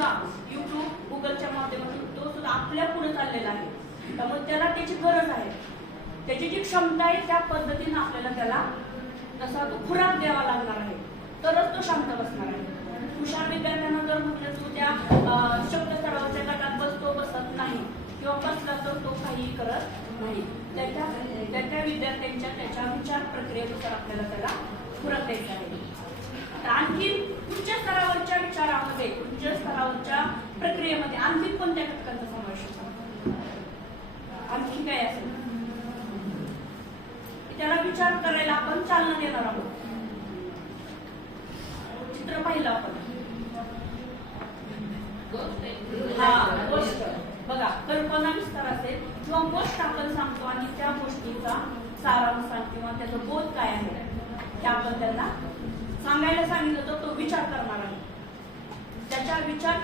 सुद्धा युट्यूब गुगलच्या माध्यमातून तो सुद्धा आपल्या पुढे चाललेला आहे. त्यामुळे त्याला त्याची गरज आहे. त्याची जी क्षमता आहे त्या पद्धतीने आपल्याला त्याला तसा तो खुराक द्यावा लागणार आहे, तरच तो शांत बसणार आहे. हुशार विद्यार्थ्यांना जर म्हटलं तू त्या शब्द सरावाच्या गटात बसतो बसत नाही किंवा बसला तर तो काहीही करत नाही. त्या विद्यार्थ्यांच्या त्याच्या विचार प्रक्रियेनुसार आपल्याला त्याला खुराक द्यायचा आहे. आणखी उच्च स्तरावरच्या विचारामध्ये, उच्च स्तरावरच्या प्रक्रियेमध्ये आणखी कोणत्या घटकांचा समावेश होतो? आणखी काय असेल? त्याला विचार करायला आपण चालना देणार आहोत. चित्र पाहिलं आपण. गोष्ट बघा, कल्पना विस्तार असेल किंवा गोष्ट आपण सांगतो आणि त्या गोष्टीचा सारांश किंवा त्याचा बोध काय आहे ते आपण त्यांना सांगायला सांगितलं तर तो विचार करणार आहे. त्याच्या विचार